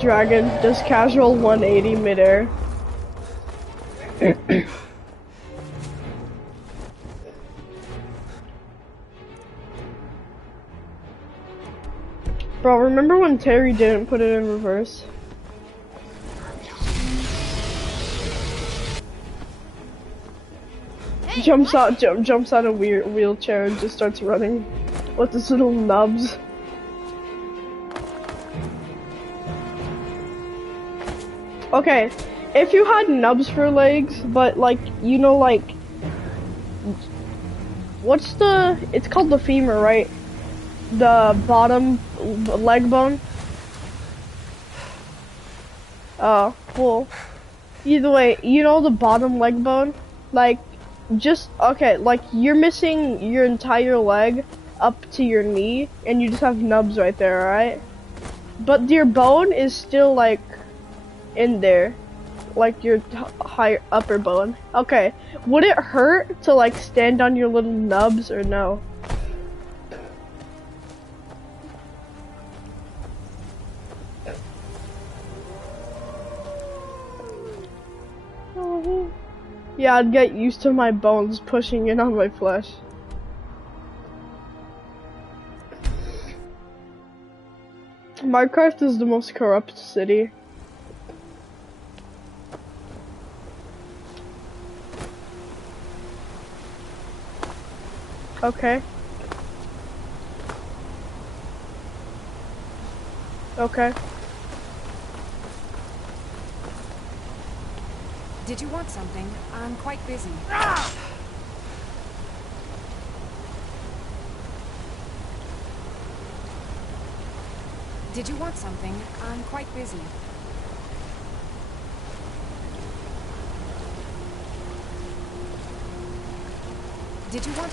Dragon, just casual 180 midair. Bro, remember when Terry didn't put it in reverse? Hey, jumps out of wheelchair and just starts running with his little nubs. Okay, if you had nubs for legs, but like, you know, like, it's called the femur, right? The bottom leg bone? Oh, well, either way, you know the bottom leg bone? Like, okay, like, you're missing your entire leg up to your knee, and you just have nubs right there, alright? But your bone is still, like, in there, like your higher upper bone. Okay, would it hurt to like stand on your little nubs or no? Yeah, I'd get used to my bones pushing in on my flesh. Minecraft is the most corrupt city. Okay. Okay. Did you want something? I'm quite busy. Did you want something? I'm quite busy. Did you want...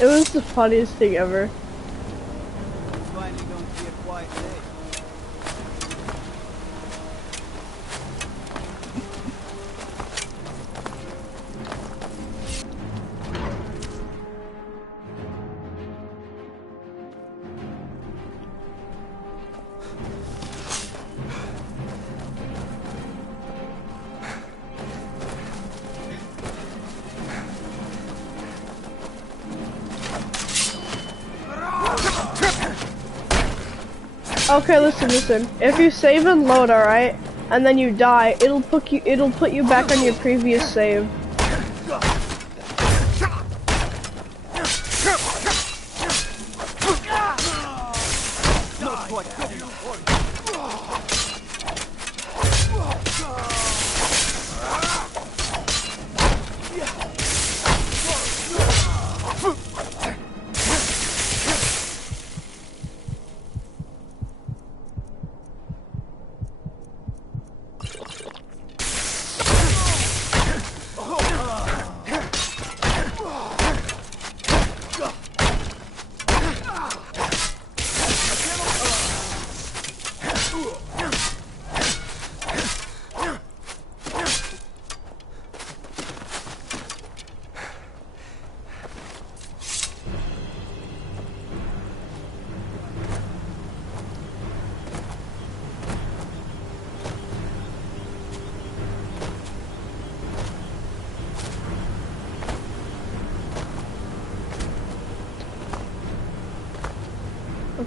It was the funniest thing ever. It's finally going to be a quiet day. Okay, listen. If you save and load, alright, and then you die, it'll put you back on your previous save.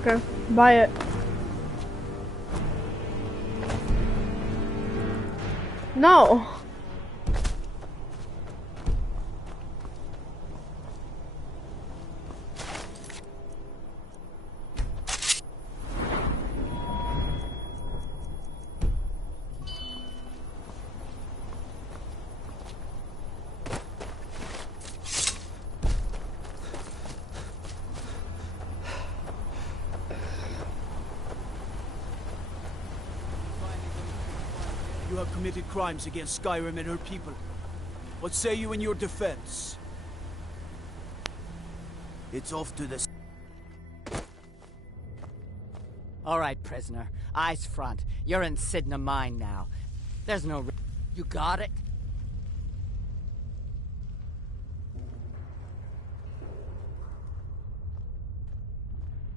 Okay, buy it. No. You have committed crimes against Skyrim and her people. What say you in your defense? It's off to the... All right, prisoner. Eyes front. You're in Sidna mine now. There's no... You got it?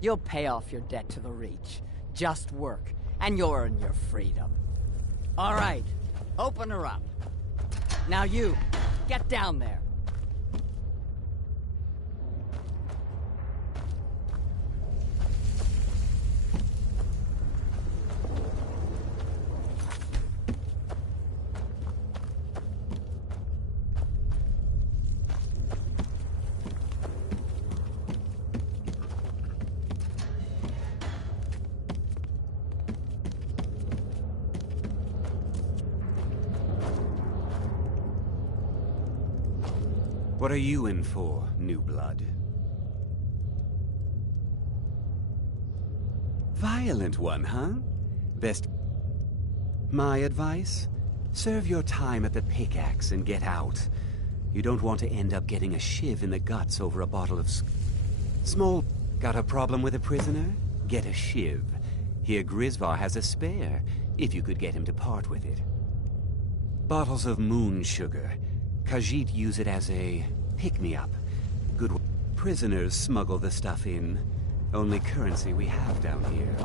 You'll pay off your debt to the Reach. Just work, and you'll earn your freedom. All right, open her up. Now you, get down there. What are you in for, new blood? Violent one, huh? Best... My advice? Serve your time at the pickaxe and get out. You don't want to end up getting a shiv in the guts over a bottle of... Small... Got a problem with a prisoner? Get a shiv. Here Grisvar has a spare, if you could get him to part with it. Bottles of moon sugar. Khajiit use it as a pick-me-up. Good prisoners smuggle the stuff in. Only currency we have down here.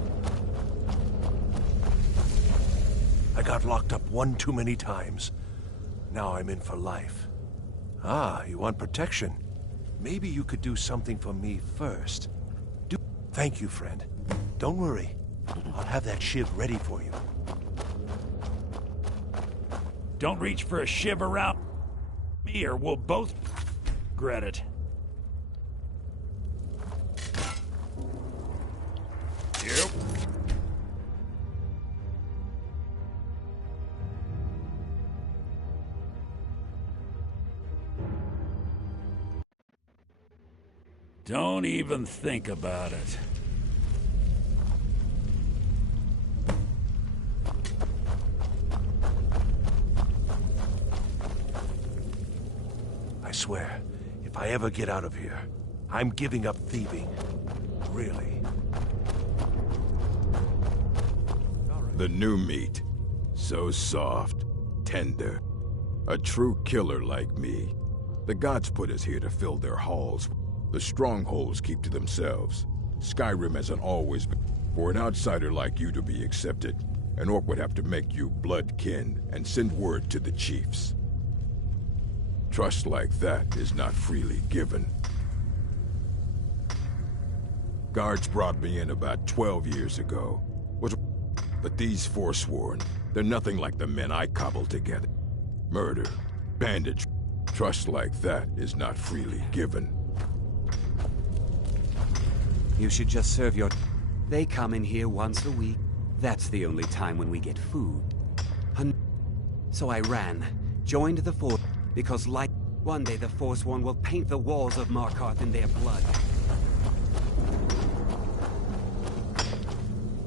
I got locked up one too many times. Now I'm in for life. Ah, you want protection? Maybe you could do something for me first. Thank you, friend. Don't worry. I'll have that shiv ready for you. Don't reach for a shiv around me or we'll both regret it. Yep. Don't even think about it. I swear, if I ever get out of here, I'm giving up thieving. Really. The new meat. So soft, tender. A true killer like me. The gods put us here to fill their halls. The strongholds keep to themselves. Skyrim hasn't always been. For an outsider like you to be accepted, an orc would have to make you blood kin and send word to the chiefs. Trust like that is not freely given. Guards brought me in about 12 years ago. But these Forsworn, they're nothing like the men I cobbled together. Murder, bandage, trust like that is not freely given. You should just serve your... They come in here once a week. That's the only time when we get food. So I ran, joined the Force, because like one day the Forsworn will paint the walls of Markarth in their blood.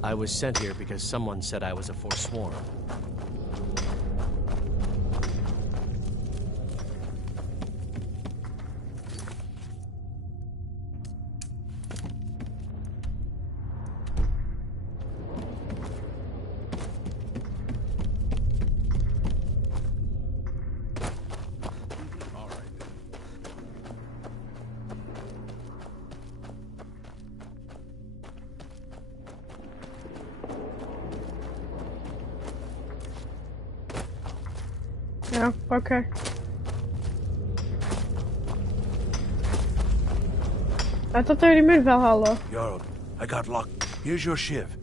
I was sent here because someone said I was a Forsworn. Yeah, okay. I thought they already made Valhalla. Jarl, I got locked. Here's your shiv.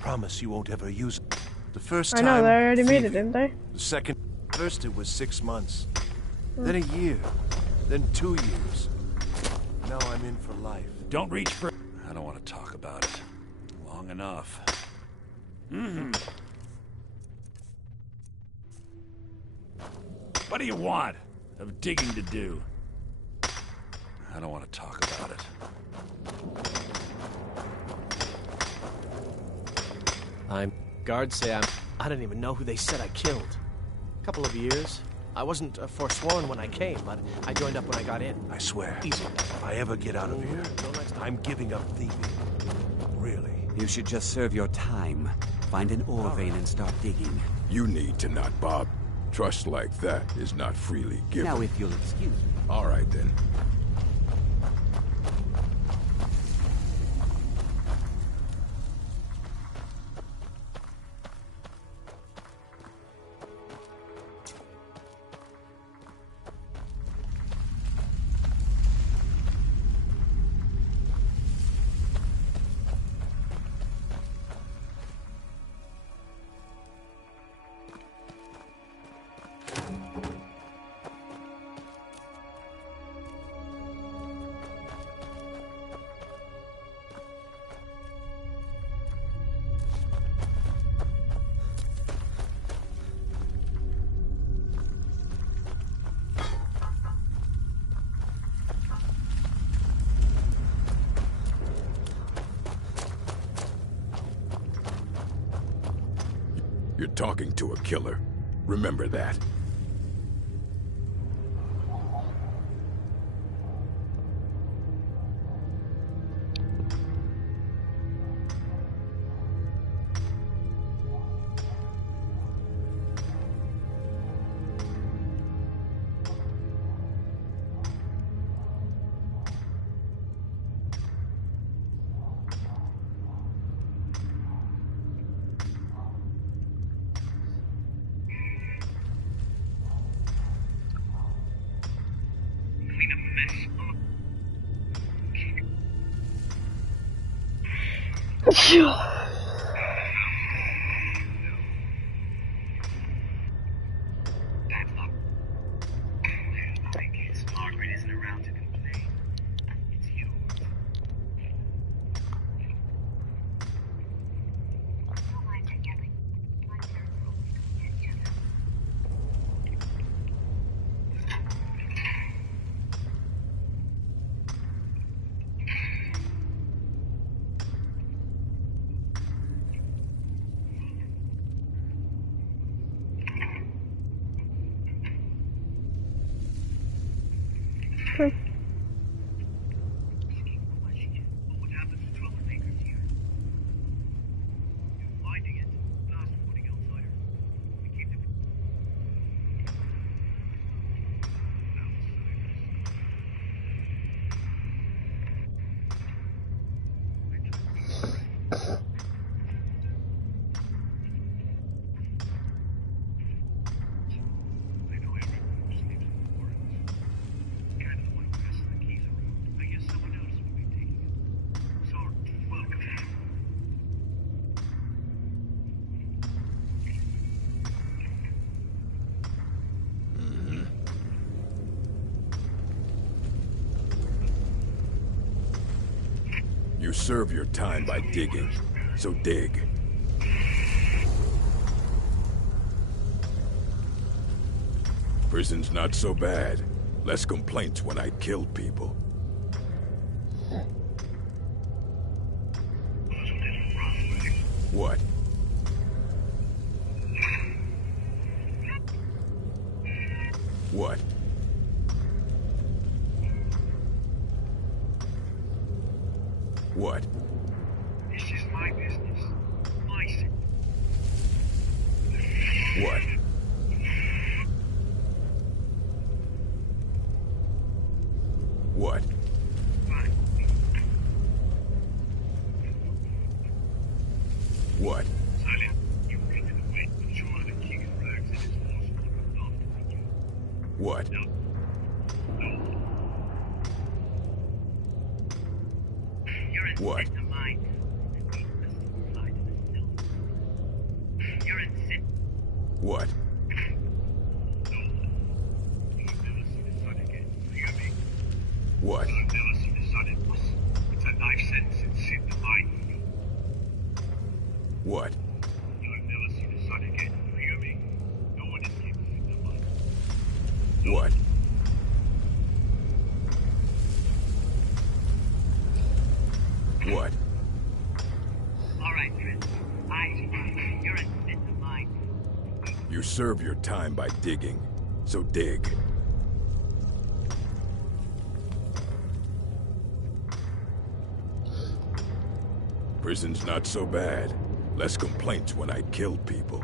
Promise you won't ever use it. The first I time... know, they already made it, thieving. didn't they? The second... First it was 6 months. Then a year. Then 2 years. Now I'm in for life. Don't reach for... I don't want to talk about it. Long enough. What do you want? Of digging to do? I don't want to talk about it. Guards say I don't even know who they said I killed. Couple of years. I wasn't forsworn when I came, but I joined up when I got in. I swear, Easy. if I ever get out of here, I'm giving up thieving. Really. You should just serve your time. Find an ore vein and start digging. You need to not bother. Trust like that is not freely given. Now, if you'll excuse me. All right, then. You're talking to a killer. Remember that. You serve your time by digging, so dig. Prison's not so bad. Less complaints when I kill people. What? What? What? This is my business. My city. What? What? What? Silent, you picked it away. I'm sure the king in rags and his horse would have loved to meet you. What? No. You're in What? the mind. You're in sin. What? No. You'll never see the sun again. You hear me? What? You'll never see the sun in us. It's a life sentence in sin to mind you. What? You'll never see the sun again. You hear me? No one escapes in the mind. What? What? All right, Prince. You're in sin to mind. You serve your time by digging, so dig. Prison's not so bad. Less complaints when I kill people.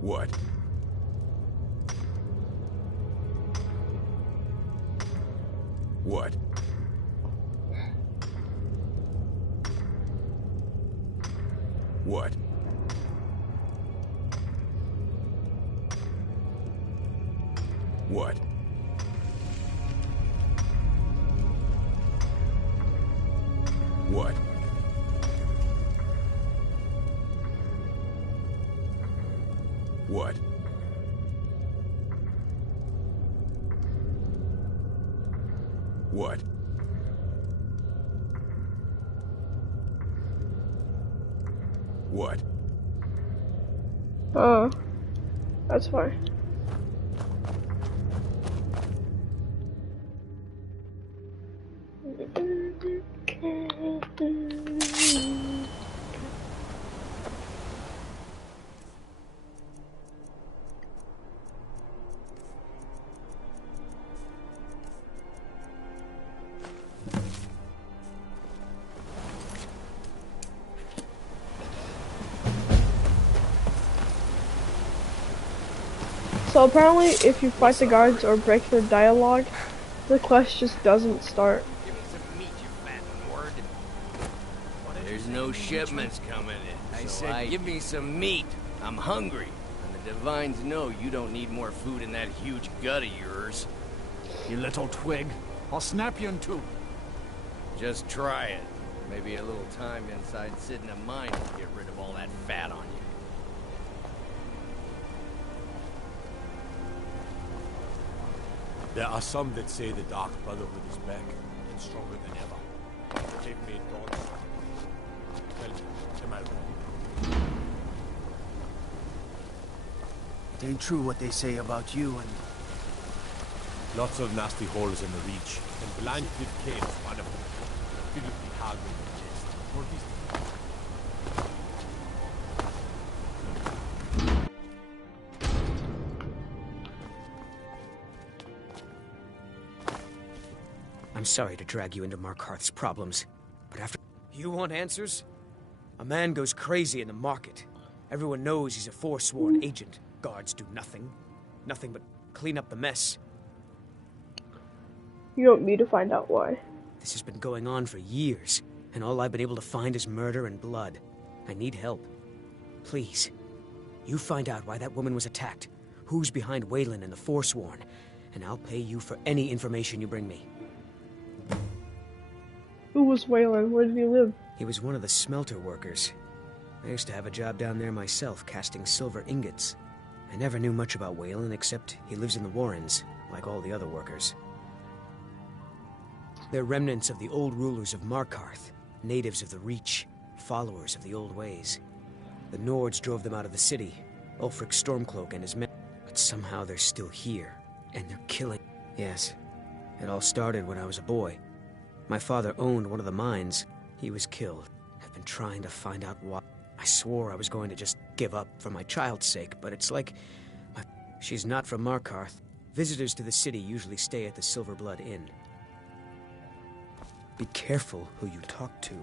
What? What? What? What? What? What? What? What? Oh, that's fine. So apparently, if you fight the guards or break their dialogue, the quest just doesn't start. Give me some meat, you fat word. There's no shipments coming in. I said, give me some meat. I'm hungry. And the Divines know you don't need more food in that huge gut of yours. You little twig. I'll snap you in two. Just try it. Maybe a little time inside Sid a mine will get rid of all that fat on you. There are some that say the Dark Brotherhood is back, and stronger than ever. They've made gods. Tell me, am I wrong? It ain't true what they say about you and... Lots of nasty holes in the Reach, and blind pit caves, one of them. Filled with the hard with the chest. Or at least... I'm sorry to drag you into Markarth's problems, but after... You want answers? A man goes crazy in the market. Everyone knows he's a forsworn agent. Guards do nothing. Nothing but clean up the mess. You want me to find out why? This has been going on for years, and all I've been able to find is murder and blood. I need help. Please, you find out why that woman was attacked, who's behind Waylon and the Forsworn, and I'll pay you for any information you bring me. Who was Waylon? Where did he live? He was one of the smelter workers. I used to have a job down there myself, casting silver ingots. I never knew much about Waylon, except he lives in the Warrens, like all the other workers. They're remnants of the old rulers of Markarth, natives of the Reach, followers of the old ways. The Nords drove them out of the city, Ulfric Stormcloak and his men. But somehow they're still here, and they're killing... Yes, it all started when I was a boy. My father owned one of the mines. He was killed. I've been trying to find out why. I swore I was going to just give up for my child's sake, but it's like... She's not from Markarth. Visitors to the city usually stay at the Silver Blood Inn. Be careful who you talk to.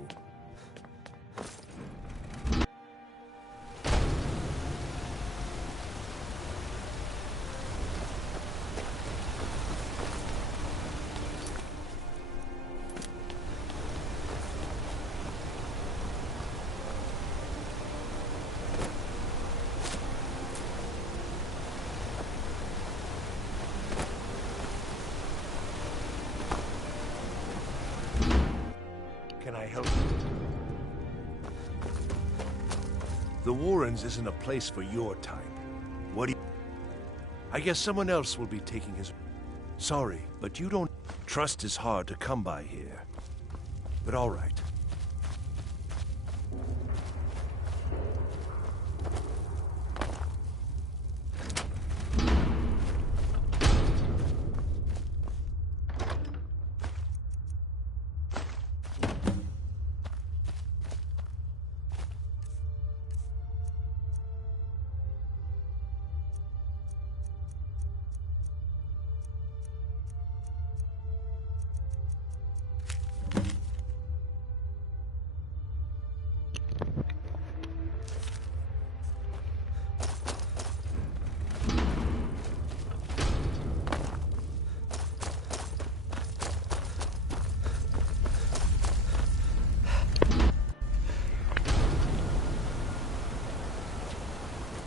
Can I help you? The Warrens isn't a place for your type. What do you... I guess someone else will be taking his... Sorry, but you don't... Trust is hard to come by here. But all right.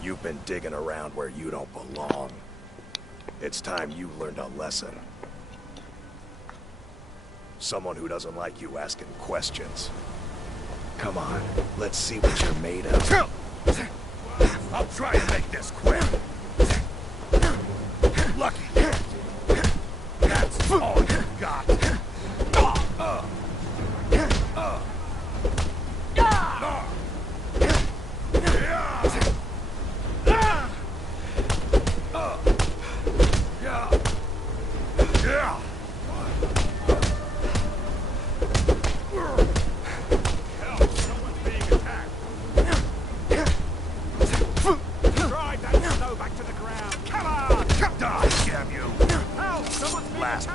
You've been digging around where you don't belong. It's time you learned a lesson. Someone who doesn't like you asking questions. Come on, let's see what you're made of. I'll try and make this quick. Lucky. That's all you got.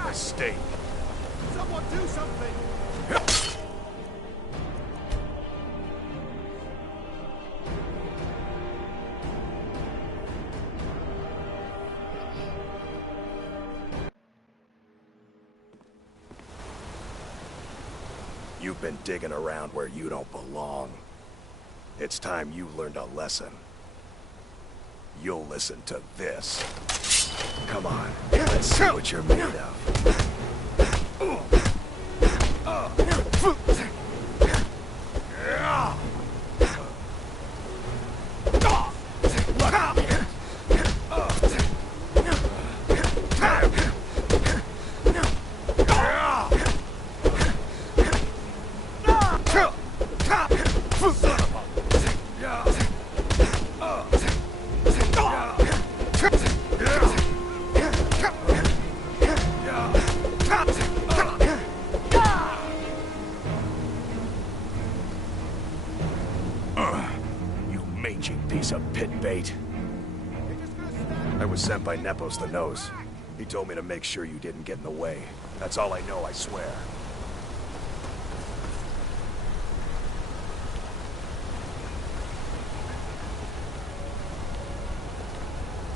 Mistake. Someone do something! You've been digging around where you don't belong. It's time you learned a lesson. You'll listen to this. Come on, let's see what you're made of. Piece of pit bait. I was sent by Nepos the Nose. He told me to make sure you didn't get in the way. That's all I know, I swear.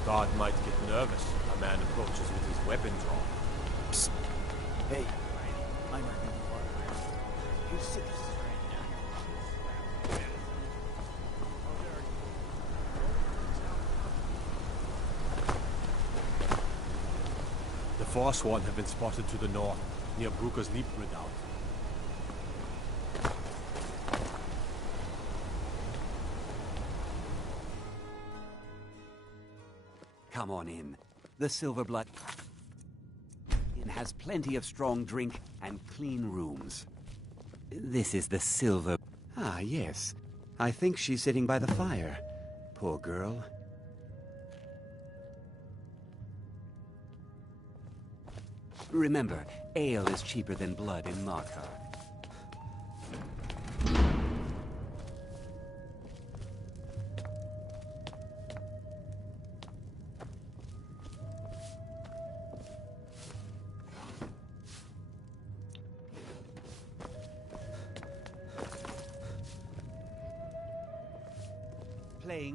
Guard might get nervous. A man approaches with his weapon drawn. Psst. Hey, I'm you sit The Forsworn have been spotted to the north, near Bruker's Leap Redoubt. Come on in. The Silverblood Inn has plenty of strong drink and clean rooms. This is the Silver... Ah, yes. I think she's sitting by the fire. Poor girl. Remember, ale is cheaper than blood in Markarth.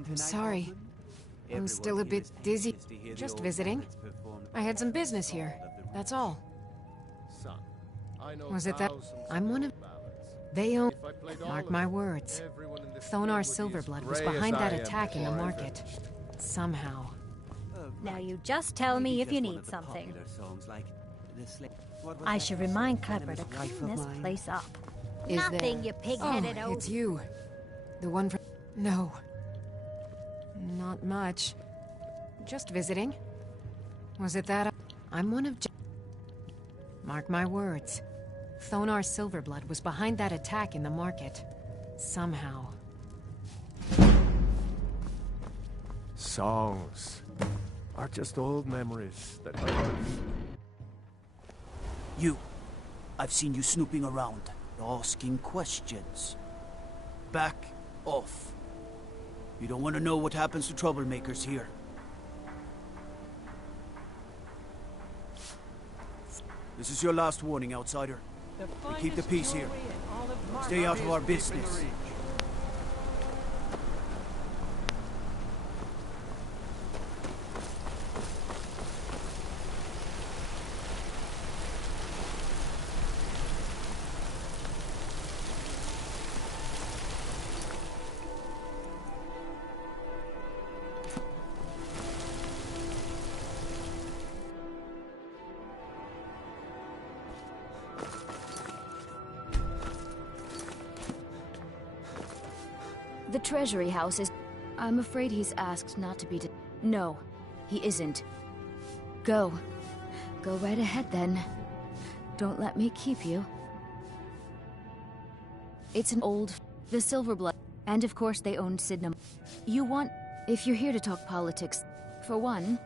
I'm sorry. I'm still a bit dizzy. Just visiting. I had some business here. That's all. Was it that? I'm one of... They own... Mark my words. Thonar Silverblood was behind that attack in the market. Somehow. Now you just tell me if you need something. I should remind Clever to clean this place up. Is Nothing, there... you pig-headed old... It's you. The one from... No. Not much. Just visiting. Was it that? I'm one of... Mark my words. Thonar Silverblood was behind that attack in the market. Somehow. Songs are just old memories that hurt. You. I've seen you snooping around, asking questions. Back off. You don't want to know what happens to troublemakers here. This is your last warning, outsider. We keep the peace here. Stay out of our business. The Treasury House is... I'm afraid he's asked not to be... No, he isn't. Go. Go right ahead, then. Don't let me keep you. It's an old... The Silverblood. And of course they own Sydenham. You want... If you're here to talk politics, for one...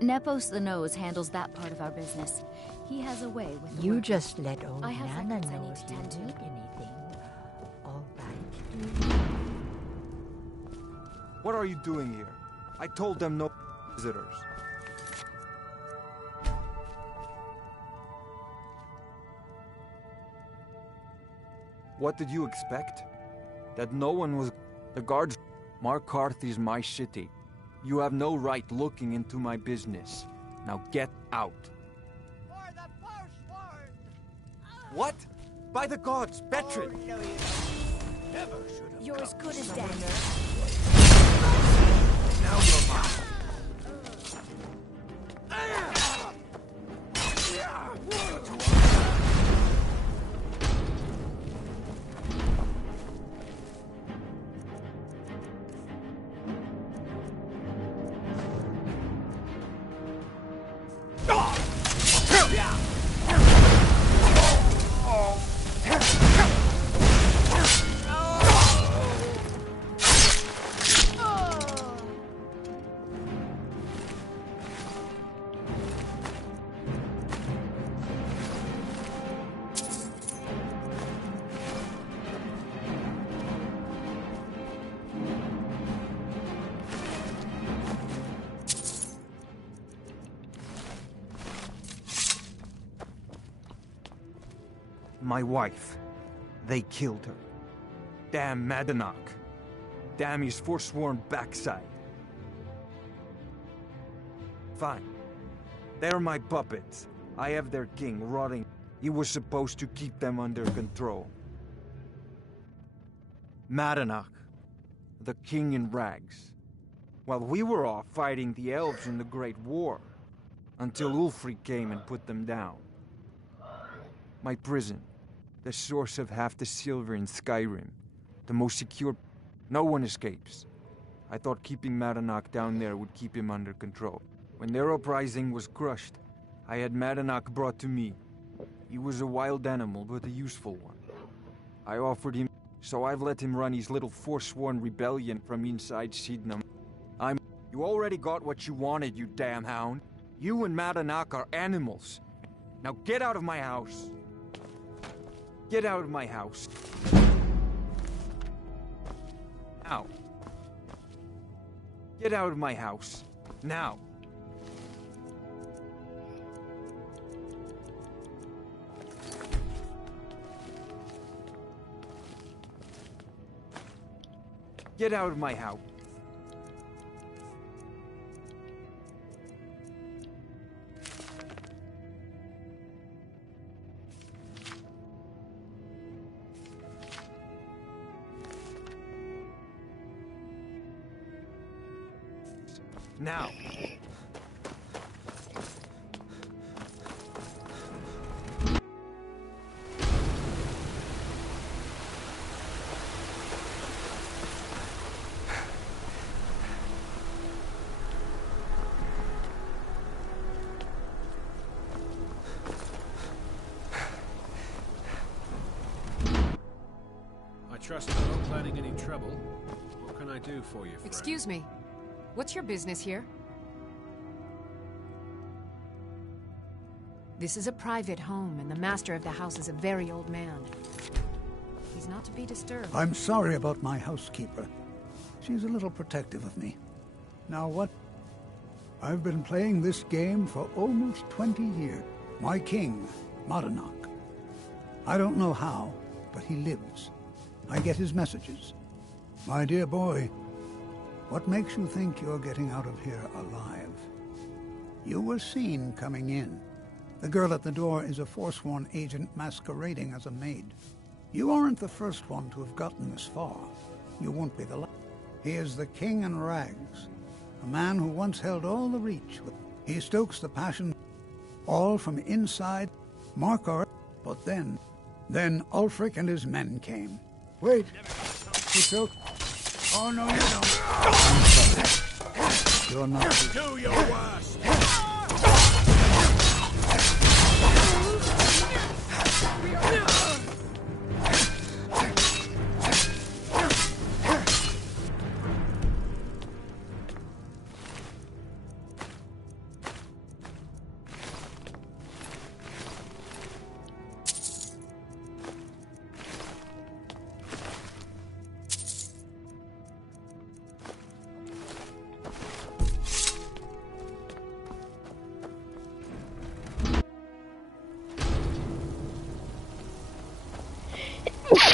Nepos the Nose handles that part of our business. He has a way with... You just let old I have Nana records I know need if to you tend to. need anything. All right. What are you doing here? I told them no visitors. What did you expect? That no one was... The guards... Markarth is my city. You have no right looking into my business. Now get out. For the Forsworn! What? By the gods, Betrid! Oh, no, you never should have. You're as good as dead. Now you're mine. My wife. They killed her. Damn Madanach. Damn his forsworn backside. Fine. They're my puppets. I have their king rotting. He was supposed to keep them under control. Madanach. The king in rags. While we were off fighting the elves in the Great War. Until Ulfric came and put them down. My prison. The source of half the silver in Skyrim. The most secure... No one escapes. I thought keeping Madanach down there would keep him under control. When their uprising was crushed, I had Madanach brought to me. He was a wild animal, but a useful one. I offered him... So I've let him run his little forsworn rebellion from inside Sydenham. You already got what you wanted, you damn hound. You and Madanach are animals. Now get out of my house. Get out of my house. Now. Get out of my house. Now. Get out of my house. Now. I trust you're not planning any trouble. What can I do for you, friend? Excuse me. What's your business here? This is a private home, and the master of the house is a very old man. He's not to be disturbed. I'm sorry about my housekeeper. She's a little protective of me. Now what? I've been playing this game for almost 20 years. My king, Madanach. I don't know how, but he lives. I get his messages. My dear boy, what makes you think you're getting out of here alive? You were seen coming in. The girl at the door is a Forsworn agent masquerading as a maid. You aren't the first one to have gotten this far. You won't be the last. He is the king in rags. A man who once held all the reach. He stokes the passion, all from inside Markarth. But then Ulfric and his men came. Wait. yourself? Oh, no, you don't. You're not. Do your worst!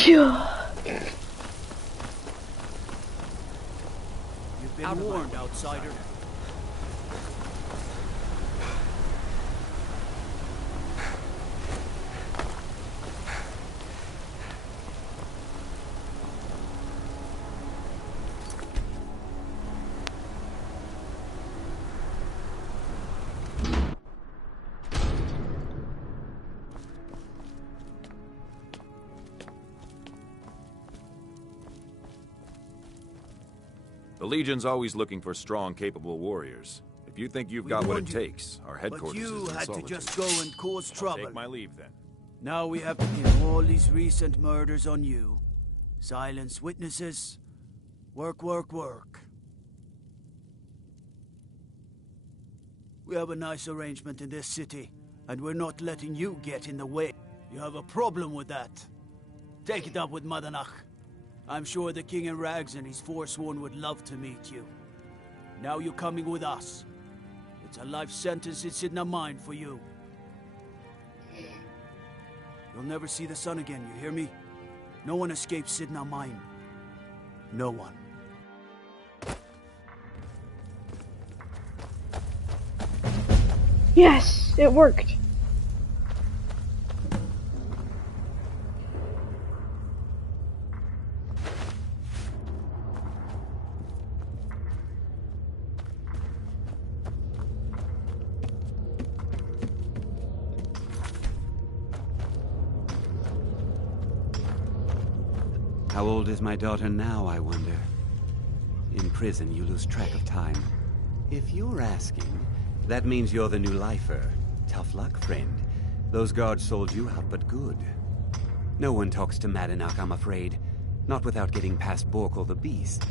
You've been warned, outsider. The Legion's always looking for strong, capable warriors. If you think you've got what it warned you, takes, our headquarters is in But you had to Solitude. just go and cause trouble. Take my leave, then. Now we have to pin all these recent murders on you. Silence witnesses. Work, work, work. We have a nice arrangement in this city, and we're not letting you get in the way. You have a problem with that. Take it up with Madanach. I'm sure the King in Rags and his Forsworn would love to meet you. Now you're coming with us. It's a life sentence it's in the mind for you. You'll never see the sun again, you hear me? No one escapes Sidna Mine. No one. Yes, it worked. How old is my daughter now, I wonder? In prison, you lose track of time. If you're asking, that means you're the new lifer. Tough luck, friend. Those guards sold you out, but good. No one talks to Madanach, I'm afraid. Not without getting past Borkul the Beast.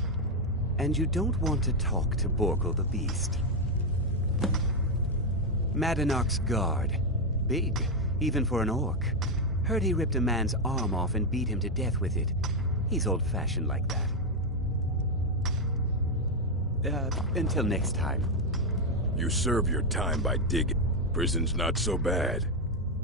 And you don't want to talk to Borkul the Beast. Madanach's guard. Big, even for an orc. Heard he ripped a man's arm off and beat him to death with it. He's old-fashioned like that. Until next time. You serve your time by digging. Prison's not so bad.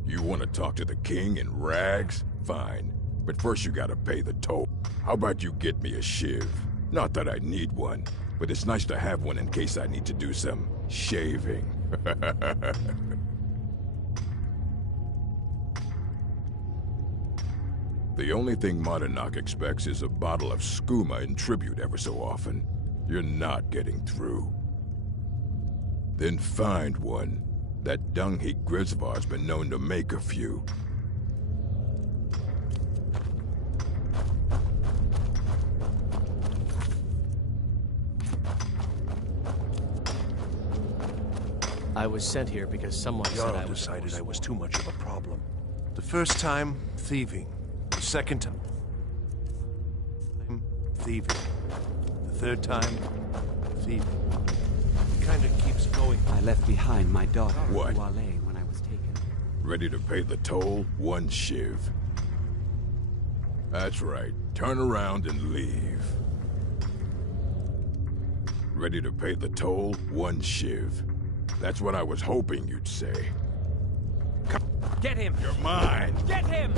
You want to talk to the king in rags? Fine. But first you gotta pay the toll. How about you get me a shiv? Not that I need one, but it's nice to have one in case I need to do some shaving. The only thing Madanach expects is a bottle of skooma in tribute ever so often. You're not getting through. Then find one. That dung-heap Grisvar's been known to make a few. I was sent here because someone said I Jarl was decided I was too much of a problem. The first time, thieving. The second time, thieving. The third time, thieving. It kind of keeps going. I left behind my daughter, What? Wale, when I was taken. Ready to pay the toll? One shiv. That's right. Turn around and leave. Ready to pay the toll? One shiv. That's what I was hoping you'd say. Get him! You're mine! Get him!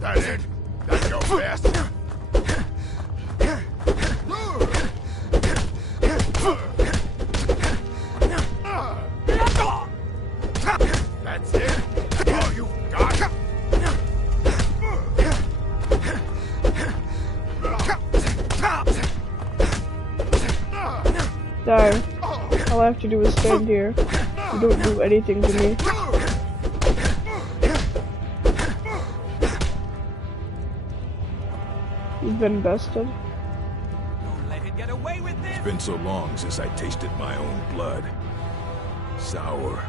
That's it! That's your best! That's it! All you've got! So, all I have to do is stand here. You don't do anything to me. You've been bested. Don't let it get away with this! It's been so long since I tasted my own blood. Sour.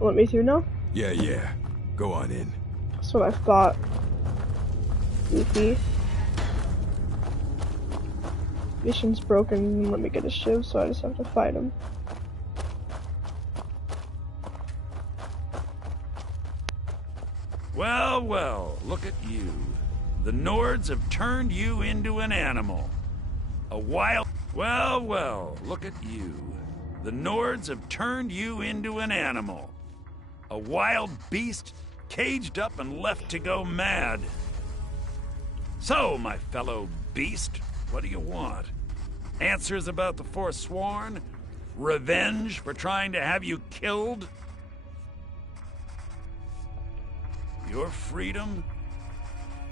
Let me through now? Yeah. Go on in. That's what I thought. Goofy. Mission's broken. Let me get a shiv, so I just have to fight him. Well, look at you. The Nords have turned you into an animal. A wild... Well, look at you. The Nords have turned you into an animal. A wild beast caged up and left to go mad. So, my fellow beast, what do you want? Answers about the Forsworn? Revenge for trying to have you killed? Your freedom?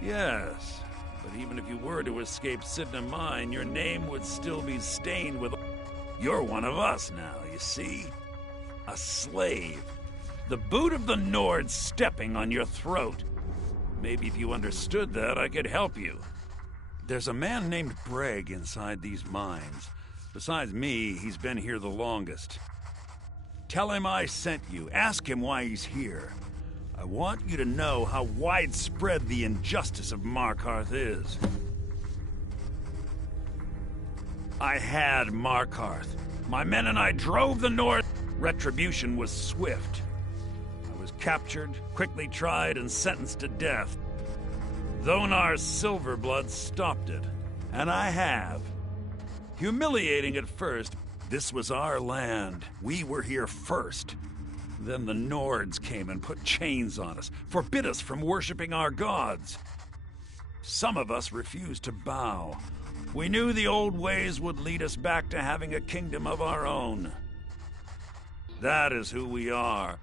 Yes, but even if you were to escape Sidna Mine, your name would still be stained with... You're one of us now, you see? A slave. The boot of the Nords stepping on your throat. Maybe if you understood that, I could help you. There's a man named Breg inside these mines. Besides me, he's been here the longest. Tell him I sent you. Ask him why he's here. I want you to know how widespread the injustice of Markarth is. I had Markarth. My men and I drove the North. Retribution was swift. I was captured, quickly tried, and sentenced to death. Thonar's Silverblood stopped it, and I have. Humiliating at first, this was our land. We were here first. Then the Nords came and put chains on us, forbid us from worshipping our gods. Some of us refused to bow. We knew the old ways would lead us back to having a kingdom of our own. That is who we are,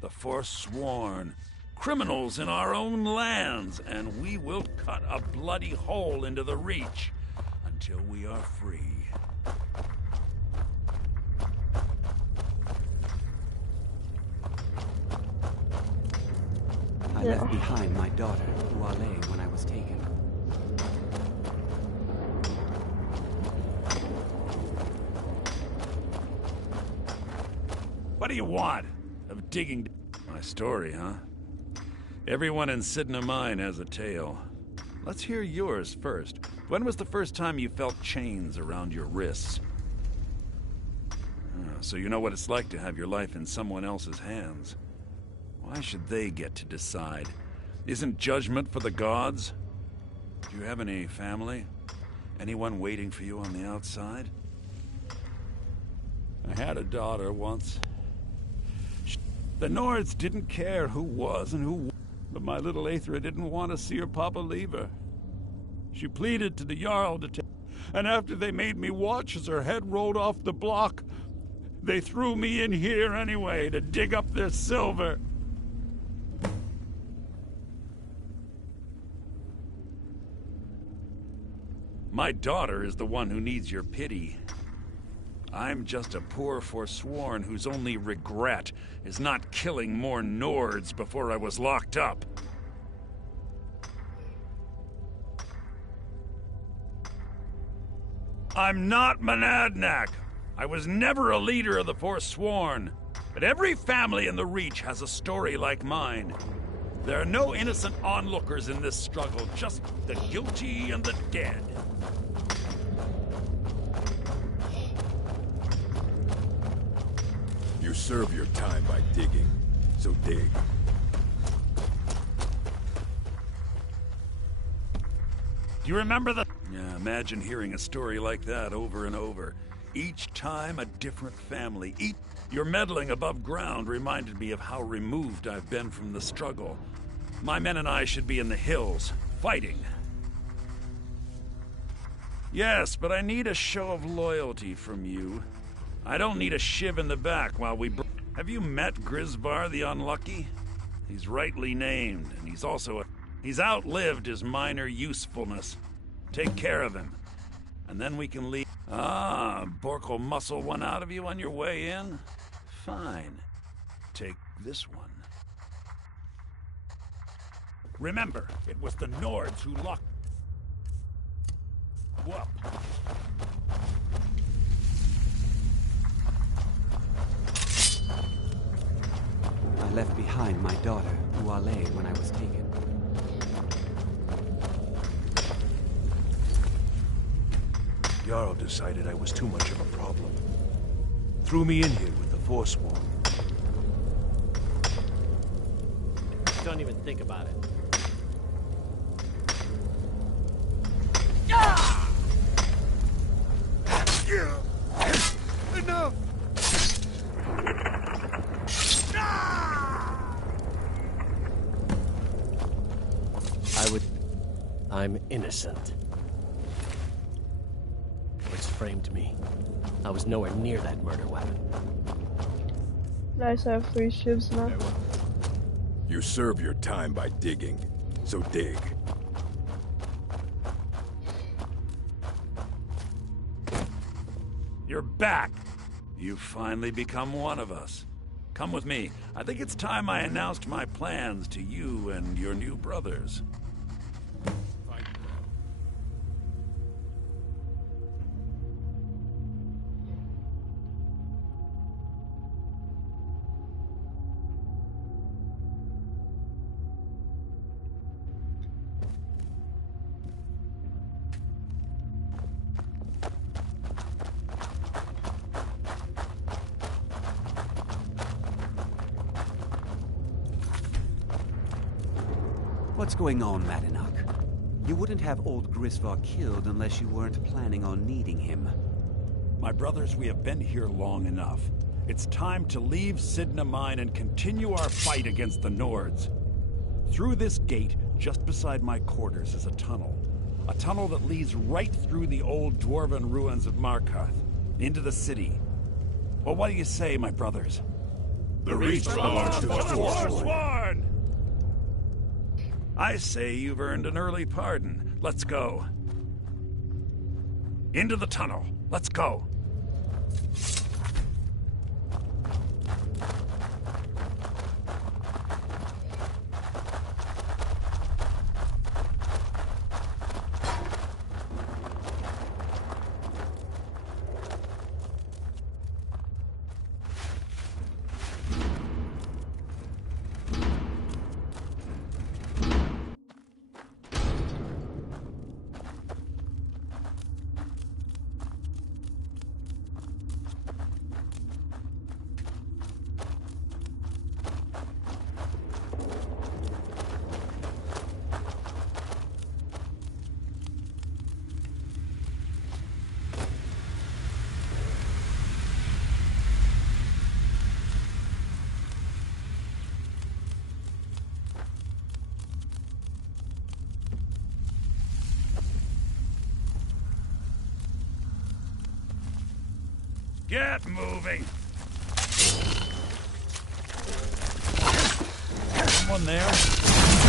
the Forsworn, criminals in our own lands, and we will cut a bloody hole into the Reach until we are free. I left behind my daughter, Wale, when I was taken. What do you want? Of digging... My story, huh? Everyone in Sidna Mine has a tale. Let's hear yours first. When was the first time you felt chains around your wrists? So you know what it's like to have your life in someone else's hands. Why should they get to decide? Isn't judgment for the gods? Do you have any family? Anyone waiting for you on the outside? I had a daughter once. The Nords didn't care who was and who... But my little Aethra didn't want to see her papa leave her. She pleaded to the Jarl to take... And after they made me watch as her head rolled off the block, they threw me in here anyway to dig up their silver. My daughter is the one who needs your pity. I'm just a poor Forsworn whose only regret is not killing more Nords before I was locked up. I'm not Monadnac. I was never a leader of the Forsworn. But every family in the Reach has a story like mine. There are no innocent onlookers in this struggle, just the guilty and the dead. You serve your time by digging, so dig. Do you remember the... Yeah, imagine hearing a story like that over and over. Each time a different family. Your meddling above ground reminded me of how removed I've been from the struggle. My men and I should be in the hills, fighting. Yes, but I need a show of loyalty from you. I don't need a shiv in the back while we... Have you met Grisvar the Unlucky? He's rightly named, and he's also a... He's outlived his minor usefulness. Take care of him, and then we can leave... Ah, Bork will muscle one out of you on your way in? Fine. Take this one. Remember, it was the Nords who locked... Whoa. I left behind my daughter, Uale, when I was taken. Jarl decided I was too much of a problem. Threw me in here with the Forsworn. Don't even think about it. Enough! I'm innocent. What's framed me? I was nowhere near that murder weapon. Nice, I have 3 shivs now. You serve your time by digging, so dig. You're back! You've finally become one of us. Come with me. I think it's time I announced my plans to you and your new brothers. What's going on, Madanach? You wouldn't have old Grisvar killed unless you weren't planning on needing him. My brothers, we have been here long enough. It's time to leave Sidna Mine and continue our fight against the Nords. Through this gate, just beside my quarters, is a tunnel. A tunnel that leads right through the old dwarven ruins of Markarth, into the city. Well, what do you say, my brothers? The Reach belongs to the Forsworn! I say you've earned an early pardon. Let's go. Into the tunnel. Let's go. Get moving! Someone there? Someone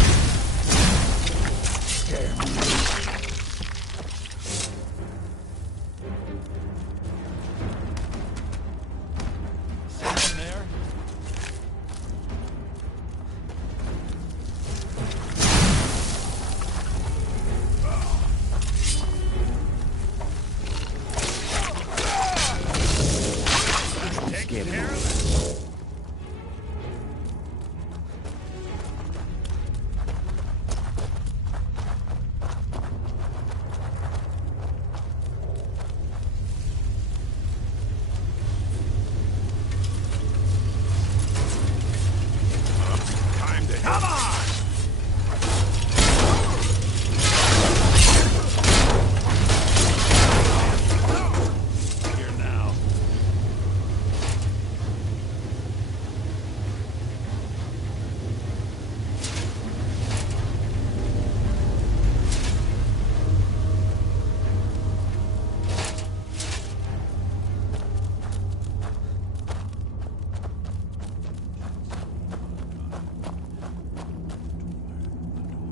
there?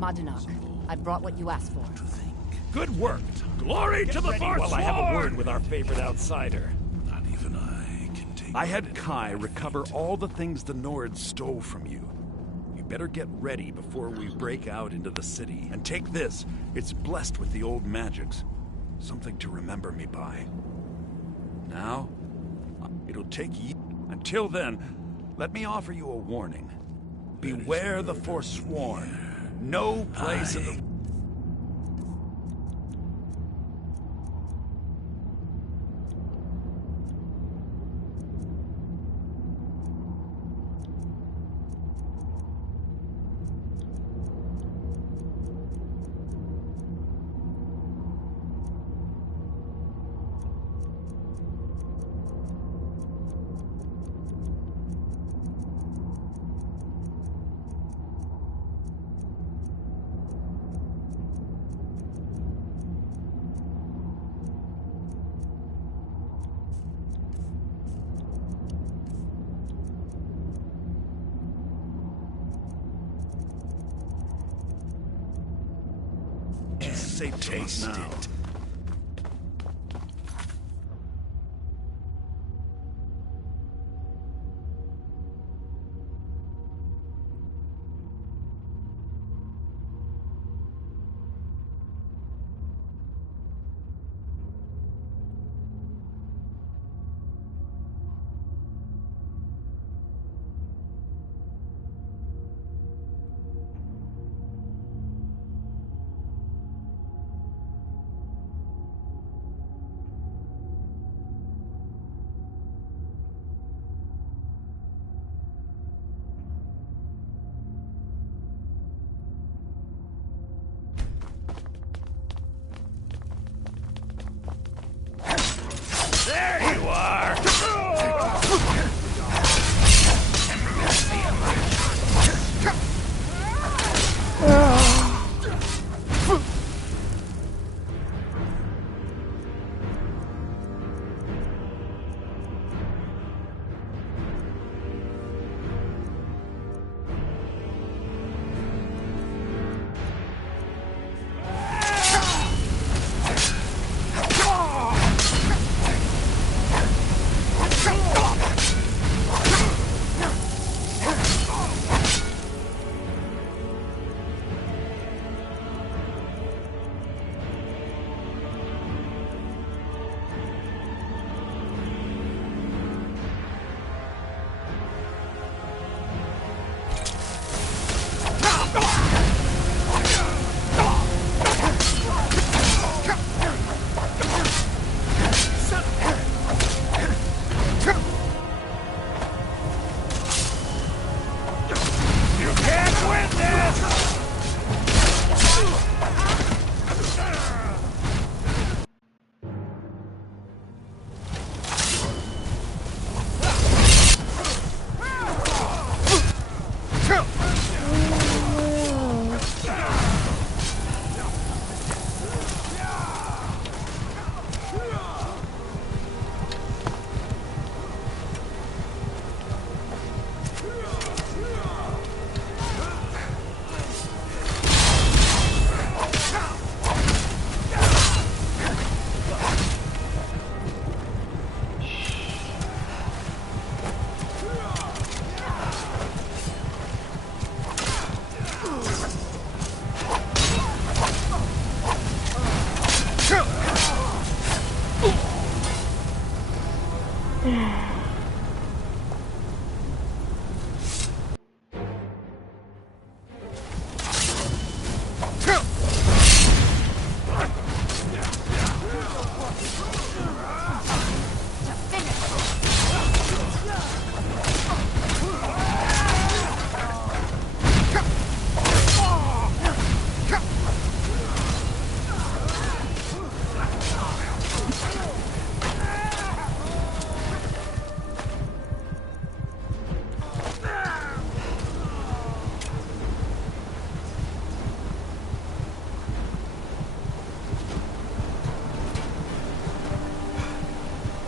Madanach, I brought what you asked for. Good work! Glory to the Forsworn! While I have a word with our favorite outsider. Not even I can take... I had Kai recover all the things the Nords stole from you. You Better get ready before we break out into the city. And take this. It's blessed with the old magics. Something to remember me by. Now, it'll take ye. Until then, let me offer you a warning. Beware the Forsworn. No place in the... Say taste it. There you are!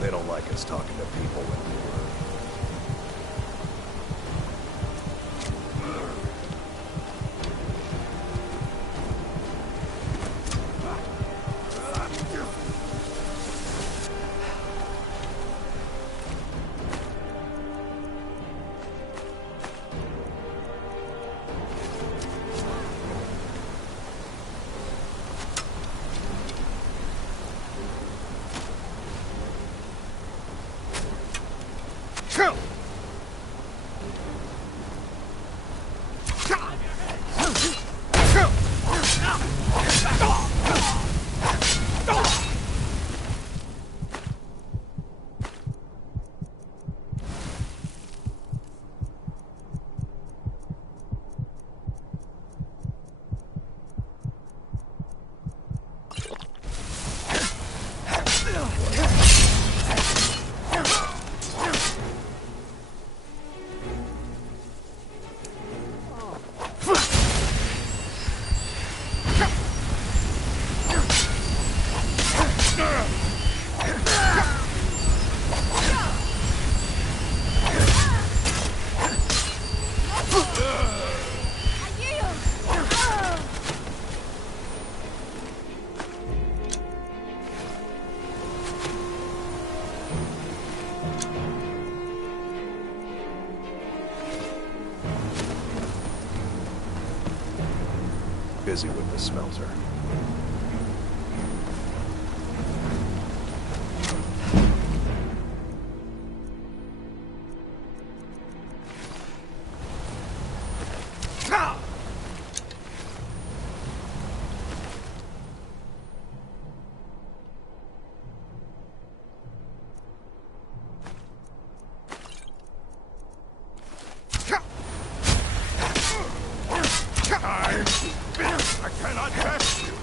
They don't like us talking to people when Busy with the smelter. I cannot test you.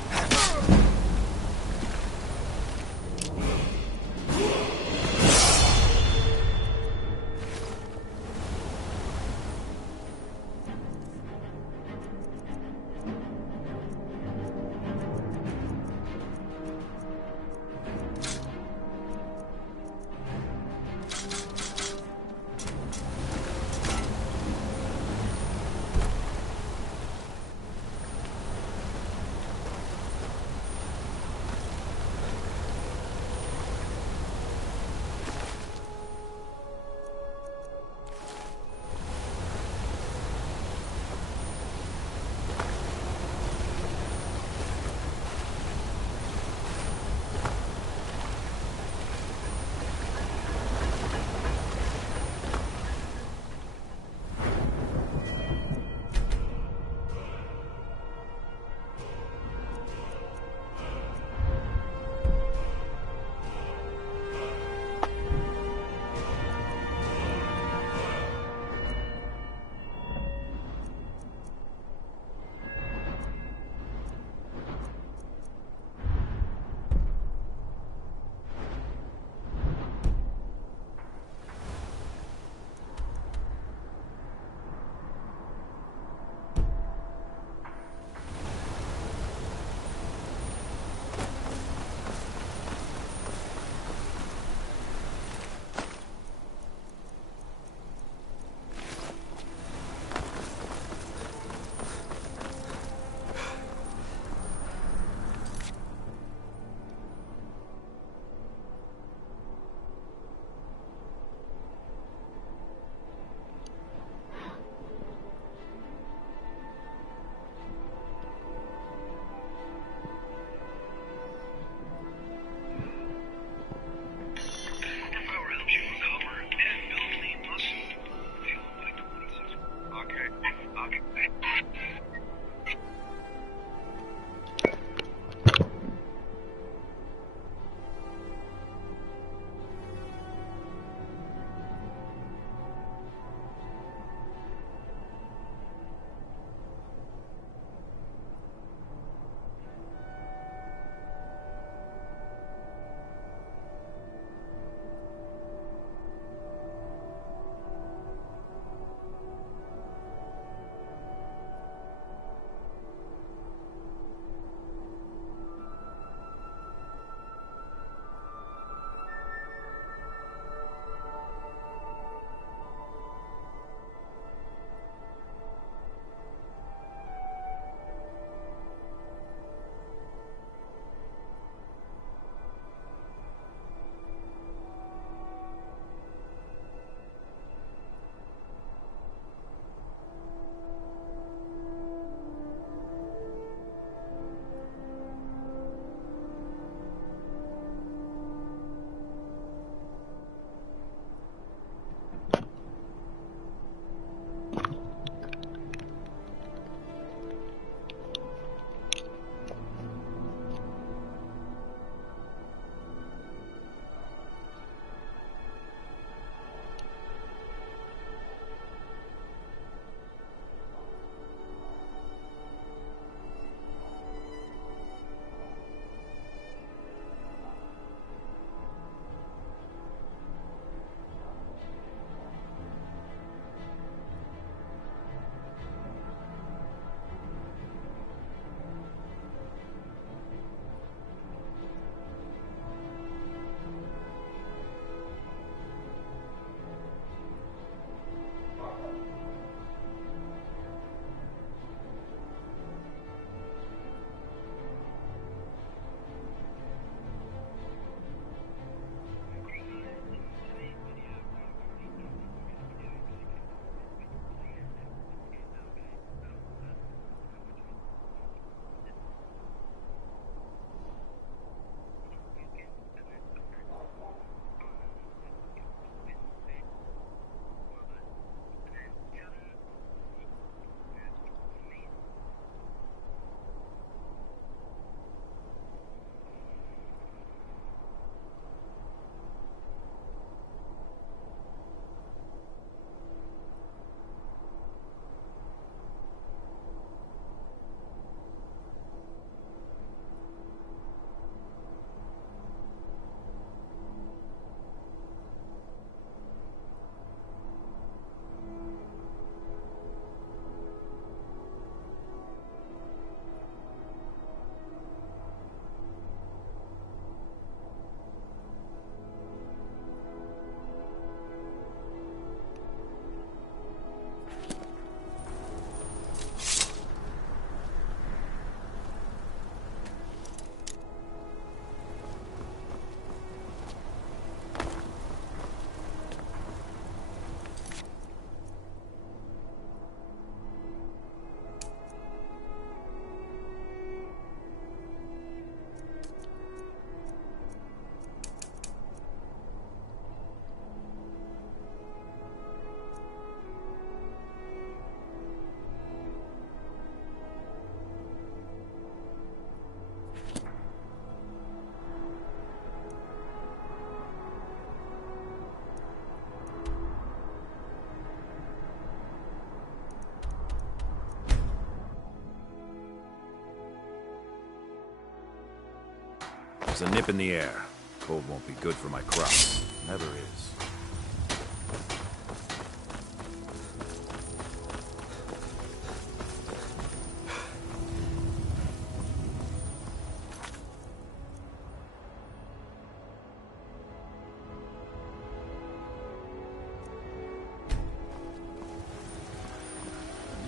There's a nip in the air. Cold won't be good for my crops. Never is.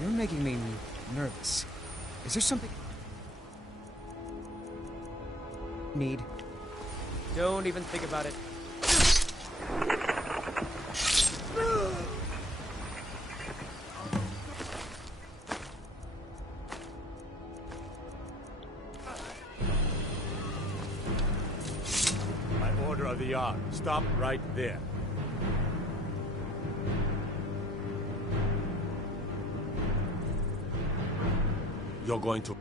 You're making me nervous. Is there something... need? Don't even think about it. By order of the Jarl, stop right there. You're going to...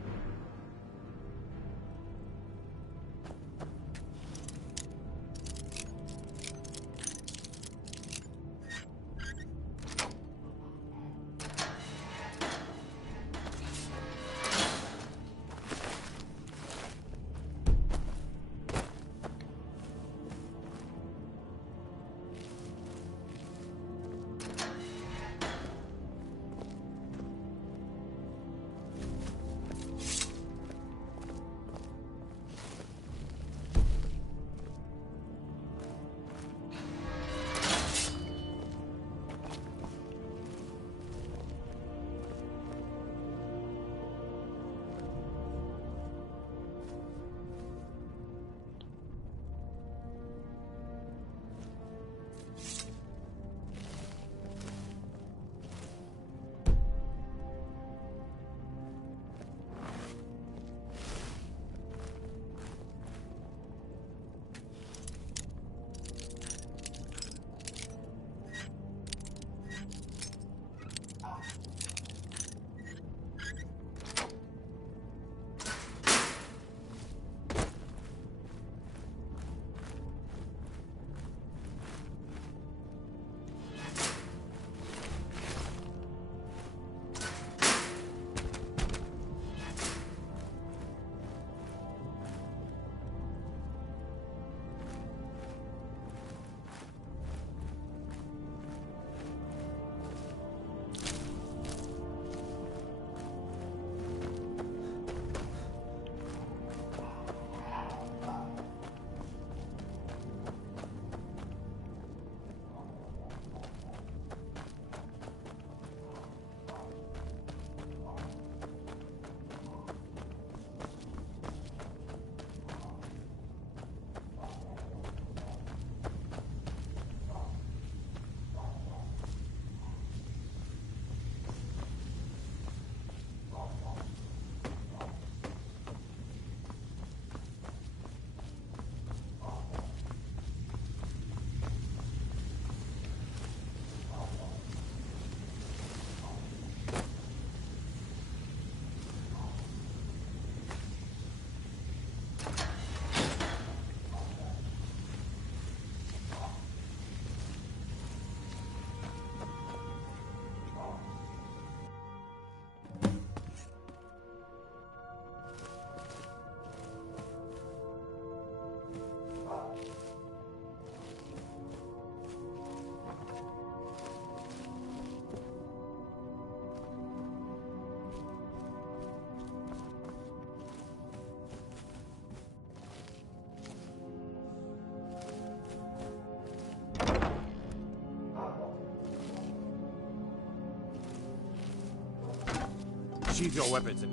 Sheath your weapons.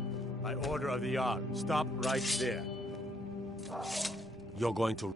By order of the Jarl, stop right there. You're going to...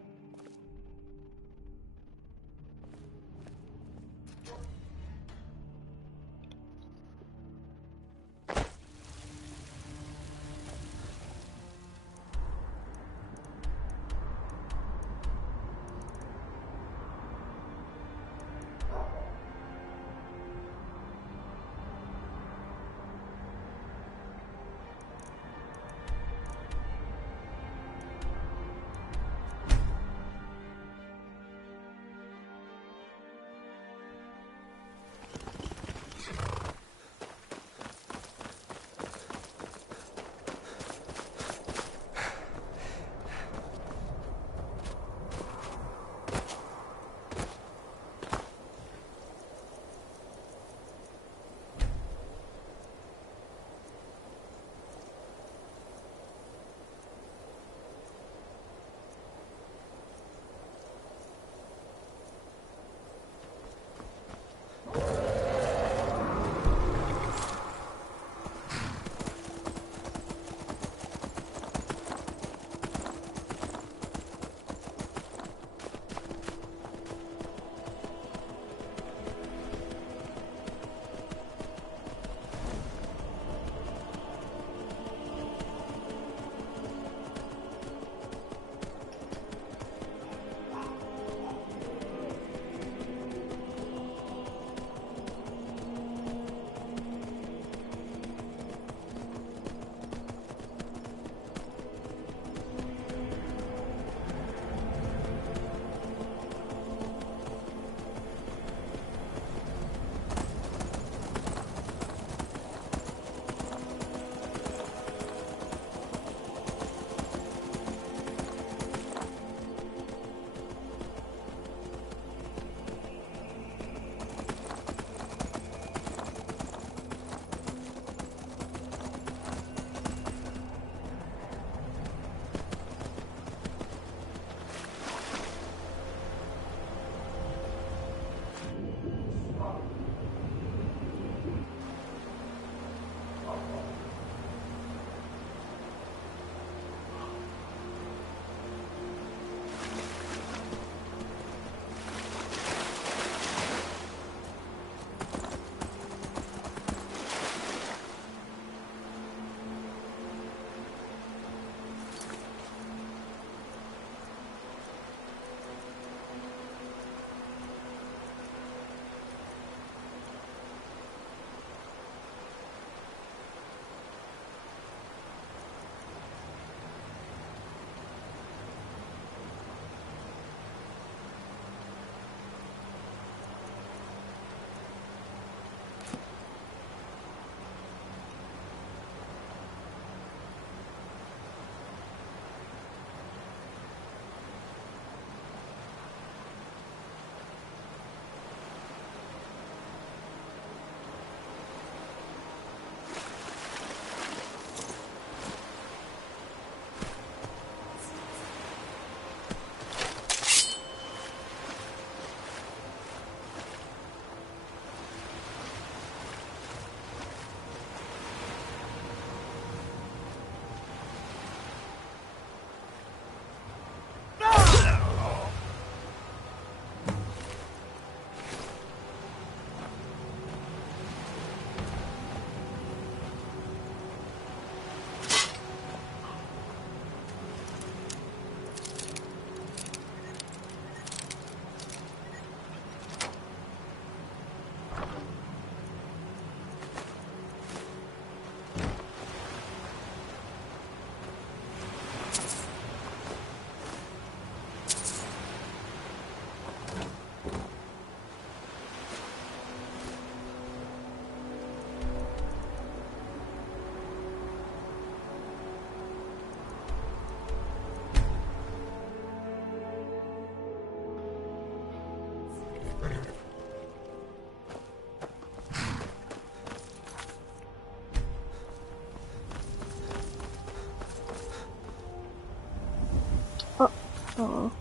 Oh.